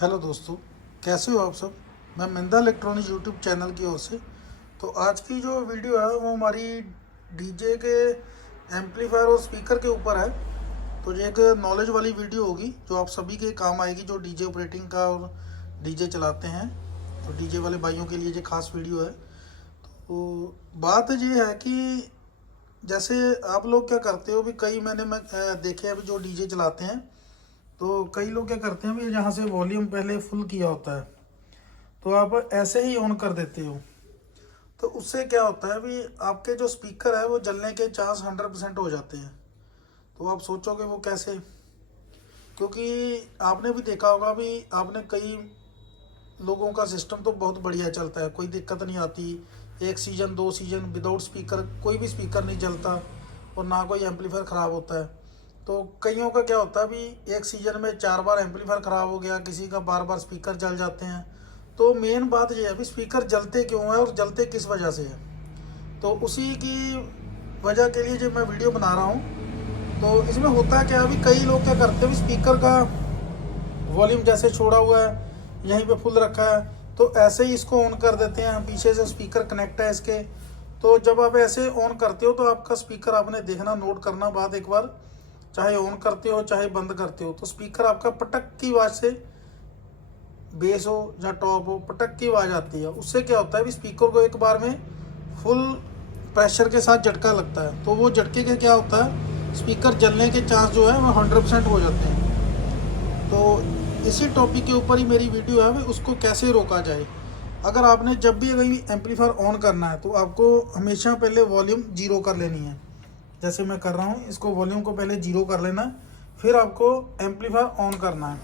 Hello दोस्तों, कैसे हो आप सब। मैं मिंदा इलेक्ट्रॉनिक्स यूट्यूब चैनल की ओर से। तो आज की जो वीडियो है वो हमारी डीजे के एम्पलीफायर और स्पीकर के ऊपर है। तो ये एक नॉलेज वाली वीडियो होगी जो आप सभी के काम आएगी, जो डीजे ऑपरेटिंग का और डीजे चलाते हैं। तो डीजे वाले भाइयों के लिए ये खास वीडियो है। तो बात ये है कि जैसे आप लोग क्या करते हो भी, कई मैं देखे हैं अभी जो डीजे चलाते हैं। तो कई लोग क्या करते हैं भी, जहाँ से वॉल्यूम पहले फुल किया होता है तो आप ऐसे ही ऑन कर देते हो। तो उससे क्या होता है भी, आपके जो स्पीकर है वो जलने के चांस 100% हो जाते हैं। तो आप सोचोगे वो कैसे, क्योंकि आपने भी देखा होगा भी, आपने कई लोगों का सिस्टम तो बहुत बढ़िया चलता है, कोई दिक्कत नहीं आती। एक सीज़न दो सीज़न विदाउट स्पीकर कोई भी स्पीकर नहीं जलता और ना कोई एम्पलीफायर ख़राब होता है। तो कईयों का क्या होता है भी, एक सीज़न में 4 बार एम्पलीफायर ख़राब हो गया, किसी का बार बार स्पीकर जल जाते हैं। तो मेन बात यह है भी, स्पीकर जलते क्यों है और जलते किस वजह से है। तो उसी की वजह के लिए जब मैं वीडियो बना रहा हूँ, तो इसमें होता क्या है अभी, कई लोग क्या करते हैं स्पीकर का वॉल्यूम जैसे छोड़ा हुआ है, यहीं पे फुल रखा है, तो ऐसे ही इसको ऑन कर देते हैं। पीछे से स्पीकर कनेक्ट है इसके। तो जब आप ऐसे ऑन करते हो तो आपका स्पीकर, आपने देखना, नोट करना बात एक बार, चाहे ऑन करते हो चाहे बंद करते हो, तो स्पीकर आपका पटक की आवाज़ से, बेस हो या टॉप हो, पटक की आवाज़ आती है। उससे क्या होता है भी, स्पीकर को एक बार में फुल प्रेशर के साथ झटका लगता है। तो वो झटके के क्या होता है, स्पीकर जलने के चांस जो है वो 100% हो जाते हैं। तो इसी टॉपिक के ऊपर ही मेरी वीडियो है, उसको कैसे रोका जाए। अगर आपने जब भी कहीं एम्पलीफायर ऑन करना है तो आपको हमेशा पहले वॉल्यूम जीरो कर लेनी है। जैसे मैं कर रहा हूँ, इसको वॉल्यूम को पहले जीरो कर लेना है, फिर आपको एम्पलीफायर ऑन करना है।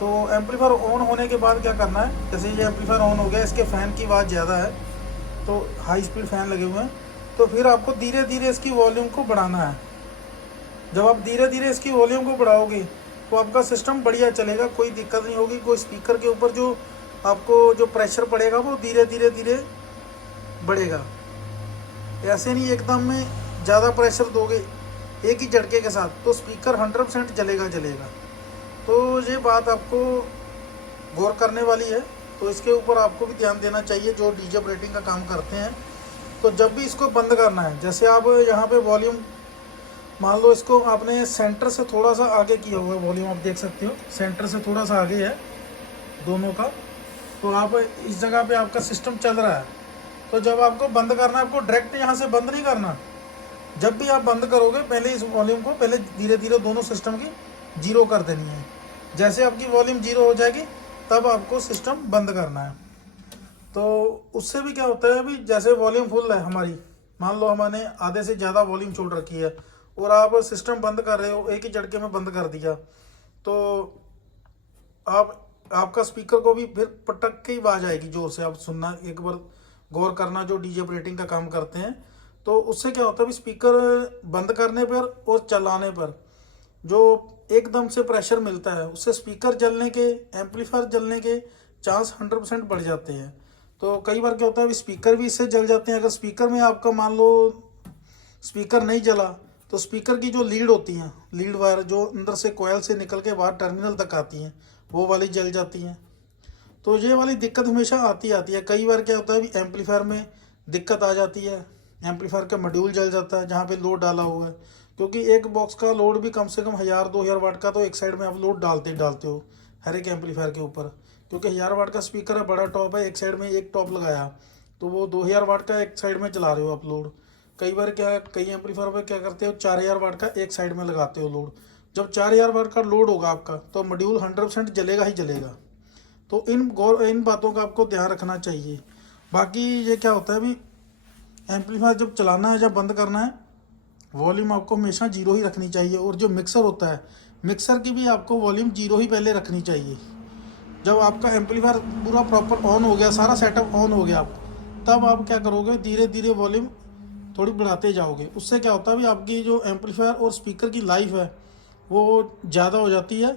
तो एम्पलीफायर ऑन होने के बाद क्या करना है, जैसे ये एम्पलीफायर ऑन हो गया, इसके फ़ैन की आवाज़ ज़्यादा है तो हाई स्पीड फ़ैन लगे हुए हैं, तो फिर आपको धीरे धीरे इसकी वॉल्यूम को बढ़ाना है। जब आप धीरे धीरे इसकी वॉल्यूम को बढ़ाओगे तो आपका सिस्टम बढ़िया चलेगा, कोई दिक्कत नहीं होगी। कोई स्पीकर के ऊपर जो आपको जो प्रेशर पड़ेगा वो धीरे धीरे धीरे बढ़ेगा। ऐसे नहीं एकदम में ज़्यादा प्रेशर दोगे एक ही झटके के साथ, तो स्पीकर 100% जलेगा जलेगा। तो ये बात आपको गौर करने वाली है। तो इसके ऊपर आपको भी ध्यान देना चाहिए जो डीजे ऑपरेटिंग का काम करते हैं। तो जब भी इसको बंद करना है, जैसे आप यहाँ पे वॉल्यूम, मान लो इसको आपने सेंटर से थोड़ा सा आगे किया हुआ है, वॉल्यूम आप देख सकते हो सेंटर से थोड़ा सा आगे है दोनों का। तो आप इस जगह पे आपका सिस्टम चल रहा है। तो जब आपको बंद करना है, आपको डायरेक्ट यहाँ से बंद नहीं करना। जब भी आप बंद करोगे, पहले इस वॉल्यूम को पहले धीरे धीरे दोनों सिस्टम की जीरो कर देनी है। जैसे आपकी वॉल्यूम जीरो हो जाएगी तब आपको सिस्टम बंद करना है। तो उससे भी क्या होता है अभी, जैसे वॉल्यूम फुल है हमारी, मान लो हमने आधे से ज़्यादा वॉल्यूम छोड़ रखी है और आप सिस्टम बंद कर रहे हो, एक ही झटके में बंद कर दिया, तो आप आपका स्पीकर को भी फिर पटक के ही आवाज़ आएगी जोर से। आप सुनना, एक बार गौर करना जो डीजे ऑपरेटिंग का काम करते हैं। तो उससे क्या होता है, स्पीकर बंद करने पर और चलाने पर जो एकदम से प्रेशर मिलता है, उससे स्पीकर जलने के, एम्पलीफायर जलने के चांस 100% बढ़ जाते हैं। तो कई बार क्या होता है, स्पीकर भी इससे जल जाते हैं। अगर स्पीकर में आपका मान लो स्पीकर नहीं जला, तो स्पीकर की जो लीड होती हैं, लीड वायर जो अंदर से कोयल से निकल के बाहर टर्मिनल तक आती हैं, वो वाली जल जाती हैं। तो ये वाली दिक्कत हमेशा आती आती है। कई बार क्या होता है, एम्पलीफायर में दिक्कत आ जाती है, एम्पलीफायर का मॉड्यूल जल जाता है जहाँ पे लोड डाला हुआ है। क्योंकि एक बॉक्स का लोड भी कम से कम 1000-2000 वाट का, तो एक साइड में आप लोड डालते हो हर एक एम्पलीफायर के ऊपर। क्योंकि 1000 वाट का स्पीकर है, बड़ा टॉप है, एक साइड में एक टॉप लगाया, तो वो 2000 वाट का एक साइड में चला रहे हो आप लोड। कई बार क्या, कई एम्पलीफायर पर क्या करते हो, 4000 वाट का एक साइड में लगाते हो लोड। जब 4000 वाट का लोड होगा आपका, तो मॉड्यूल 100% जलेगा ही जलेगा। तो इन बातों का आपको ध्यान रखना चाहिए। बाकी ये क्या होता है अभी, एम्पलीफायर जब चलाना है, जब बंद करना है, वॉल्यूम आपको हमेशा जीरो ही रखनी चाहिए। और जो मिक्सर होता है, मिक्सर की भी आपको वॉल्यूम जीरो ही पहले रखनी चाहिए। जब आपका एम्पलीफायर पूरा प्रॉपर ऑन हो गया, सारा सेटअप ऑन हो गया, तब आप क्या करोगे, धीरे धीरे वॉल्यूम थोड़ी बढ़ाते जाओगे। उससे क्या होता है भी, आपकी जो एम्पलीफायर और स्पीकर की लाइफ है वो ज़्यादा हो जाती है।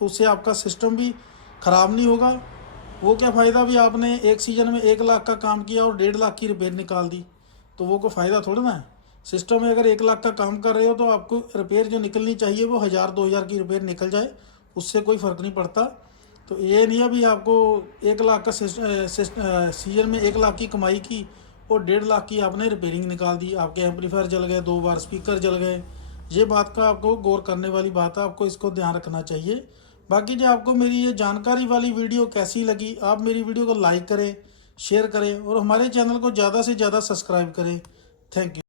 तो उससे आपका सिस्टम भी ख़राब नहीं होगा। वो क्या फ़ायदा भी, आपने एक सीज़न में 1 लाख का काम किया और 1.5 लाख की रिपेयर निकाल दी, तो वो कोई फ़ायदा थोड़ा ना है। सिस्टम में अगर 1 लाख का काम कर रहे हो तो आपको रिपेयर जो निकलनी चाहिए वो 1000-2000 की रिपेयर निकल जाए, उससे कोई फ़र्क नहीं पड़ता। तो ये नहीं है भी आपको 1 लाख का सीजन में 1 लाख की कमाई की और 1.5 लाख की आपने रिपेयरिंग निकाल दी, आपके एम्पलीफायर जल गए, 2 बार स्पीकर जल गए। ये बात का आपको गौर करने वाली बात है, आपको इसको ध्यान रखना चाहिए। बाकी जो आपको मेरी ये जानकारी वाली वीडियो कैसी लगी, आप मेरी वीडियो को लाइक करें, शेयर करें और हमारे चैनल को ज़्यादा से ज़्यादा सब्सक्राइब करें। Thank you.